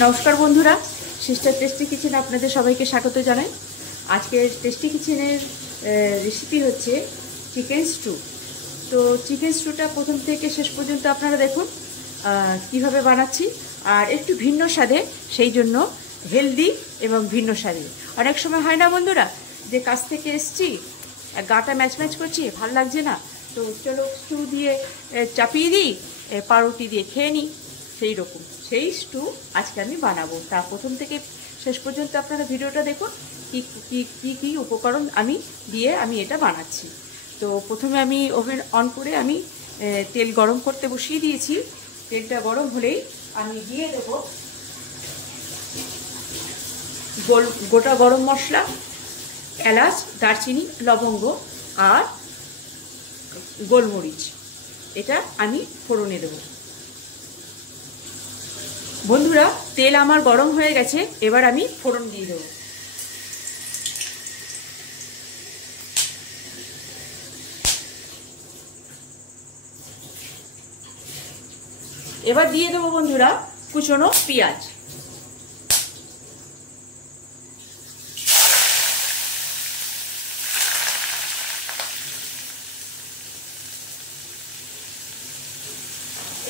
নমস্কার বন্ধুরা, sister tasty কিচেনে আপনাদের সবাইকে স্বাগত জানাই। আজকের টেস্টি কিচেনের রেসিপি হচ্ছে চিকেন স্টু। তো চিকেন স্টুটা প্রথম থেকে শেষ পর্যন্ত আপনারা দেখুন কিভাবে বানাচ্ছি, আর একটু ভিন্ন স্বাদে, সেই জন্য হেলদি এবং ভিন্ন স্বাদে। অনেক সময় হয় না বন্ধুরা যে কাজ থেকে এসছি, গাটা ম্যাচ ম্যাচ করছি, ভাল লাগছে না, তো চলো স্টু দিয়ে চাপিয়ে দিই, পাউরুটি দিয়ে খেয়ে নিই। সেই রকম সেই স্টু আজকে আমি বানাবো। তা প্রথম থেকে শেষ পর্যন্ত আপনারা ভিডিওটা দেখুন কি উপকরণ আমি দিয়ে আমি এটা বানাচ্ছি। তো প্রথমে আমি ওভেন অন করে আমি তেল গরম করতে বসিয়ে দিয়েছি। তেলটা গরম হলেই আমি দিয়ে দেব গোটা গরম মশলা, এলাচ, দারচিনি, লবঙ্গ আর গোলমরিচ। এটা আমি ফোড়নে দেব। বন্ধুরা, তেল আমার গরম হয়ে গেছে, এবার আমি ফোড়ন দিয়ে দেব। এবার দিয়ে দেবো বন্ধুরা কুচনো পেঁয়াজ।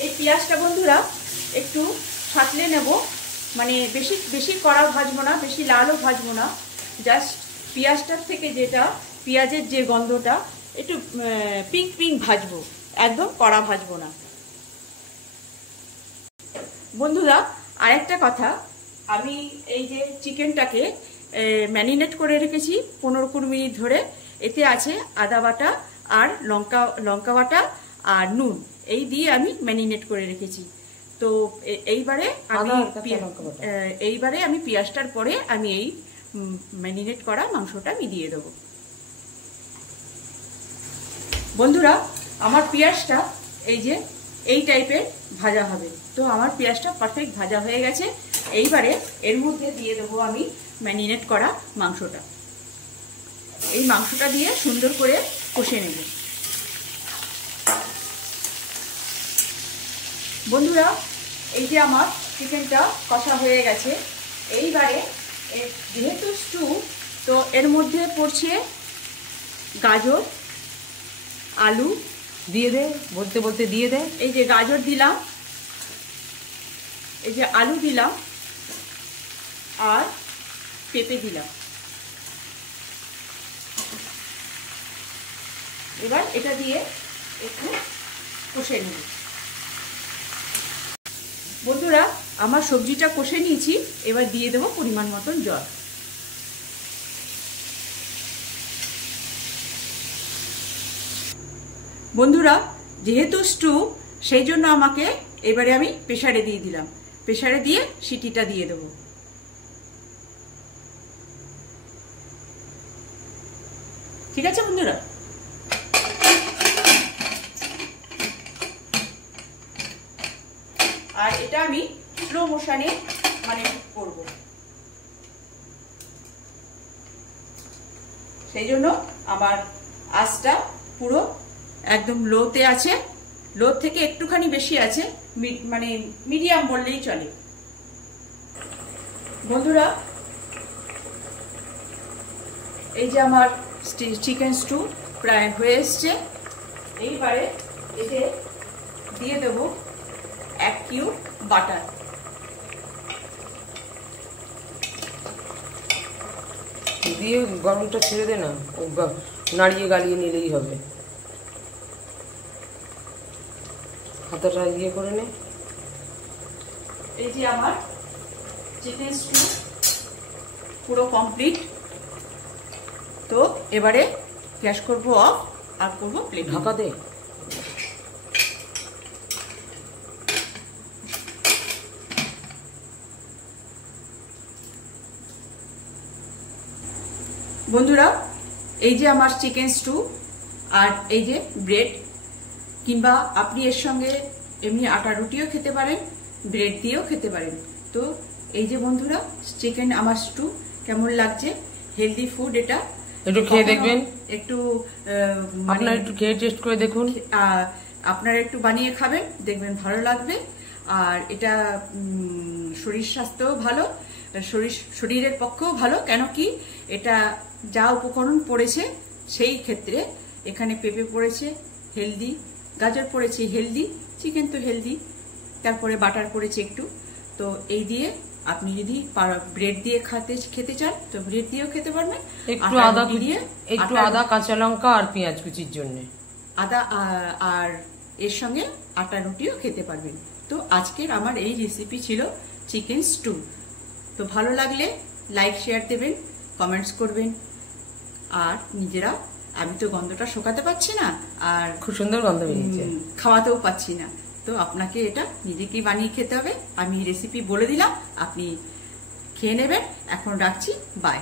এই পেঁয়াজটা বন্ধুরা একটু ছাতলে নেব, মানে বেশি বেশি কড়া ভাজবো না, বেশি লালও ভাজবো না, জাস্ট পেঁয়াজটার থেকে যেটা পেঁয়াজের যে গন্ধটা একটু পিঙ্ক পিঙ্ক ভাজবো, একদম কড়া ভাজবো না। বন্ধুরা, আরেকটা কথা, আমি এই যে চিকেনটাকে ম্যারিনেট করে রেখেছি 15-20 মিনিট ধরে। এতে আছে আদা বাটা আর লঙ্কা বাটা আর নুন, এই দিয়ে আমি ম্যারিনেট করে রেখেছি। তো এইবারে আমি পেঁয়াজটার পরে আমি এই ম্যারিনেট করা মাংসটা আমি দিয়ে দেবো। বন্ধুরা, আমার পেঁয়াজটা এই যে এই টাইপের ভাজা হবে। তো আমার পেঁয়াজটা পারফেক্ট ভাজা হয়ে গেছে। এইবারে এর মধ্যে দিয়ে দেবো আমি ম্যারিনেট করা মাংসটা। এই মাংসটা দিয়ে সুন্দর করে কষে নেব। বন্ধুরা, এই যে আমার চিকেনটা কষা হয়ে গেছে। এইবারে যেহেতু স্টু, তো এর মধ্যে পড়ছে গাজর, আলু দিয়ে দে, বলতে বলতে দিয়ে দে। এই যে গাজর দিলাম, এই যে আলু দিলাম আর পেঁপে দিলাম। এবার এটা দিয়ে একটু কষে নেব। বন্ধুরা, আমার সবজিটা কষে নিয়েছি, এবার দিয়ে দেবো পরিমাণ মতন জল। বন্ধুরা, যেহেতু স্টু, সেই জন্য আমাকে এবারে আমি প্রেসারে দিয়ে দিলাম। প্রেসারে দিয়ে সিটিটা দিয়ে দেবো। ঠিক আছে বন্ধুরা? আর এটা আমি স্লো মোশনে মানে করব, সেই জন্য আমার আঁচটা পুরো একদম লোতে আছে। লো থেকে একটুখানি বেশি আছে, মানে মিডিয়াম বললেই চলে। বন্ধুরা, এই যে আমার চিকেন স্টু প্রায় হয়ে এসছে। এইবারে এতে দিয়ে দেব 1 কিউব বাটার। দিয়ে গরমটা ছেড়ে দে না, নাড়িয়ে গালিয়ে নিলেই হবে। হাতাটা ইয়ে করে নে। এই যে আমার চিকেন স্টু পুরো কমপ্লিট। তো এবারে গ্যাস করব অফ আর করব প্লেট। ঢাকা দে। বন্ধুরা, এই যে আমার চিকেন স্টু, আর এই যে ব্রেড, কিংবা আপনি এর সঙ্গে এমনি আটা রুটিও খেতে পারেন, ব্রেড দিয়েও খেতে পারেন। তো এই যে বন্ধুরা, চিকেন আমার স্টু কেমন লাগছে, হেলদি ফুড। এটা একটু খেয়ে দেখবেন, একটু আপনারা একটু খেয়ে টেস্ট করে দেখুন। আপনারা একটু বানিয়ে খাবেন, দেখবেন ভালো লাগবে। আর এটা শরীর স্বাস্থ্যও ভালো, শরীরের পক্ষেও ভালো। কেন কি এটা যা উপকরণ পড়েছে সেই ক্ষেত্রে এখানে পেঁপে পড়েছে হেলদি, গাজর পড়েছে হেলদি, চিকেন তো হেলদি, তারপরে বাটার পড়েছে একটু। তো এই দিয়ে আপনি যদি ব্রেড দিয়ে খেতে চান তো ব্রেড দিয়েও খেতে পারবেন। একটু আদা দিয়ে, একটু আদা, কাঁচা লঙ্কা আর পেঁয়াজ কুচির জন্য আদা, আর এর সঙ্গে আটা রুটিও খেতে পারবেন। তো আজকের আমার এই রেসিপি ছিল চিকেন স্টু। তো ভালো লাগলে লাইক শেয়ার দেবেন, কমেন্টস করবেন। আর নিজেরা, আমি তো গন্ধটা শোকাতে পারছি না, আর খুব সুন্দর গন্ধ বেরিয়েছে, খাওয়াতেও পাচ্ছি না। তো আপনাকে এটা নিজেকেই বানিয়ে খেতে হবে। আমি রেসিপি বলে দিলাম, আপনি খেয়ে নেবেন। এখন রাখছি, বাই।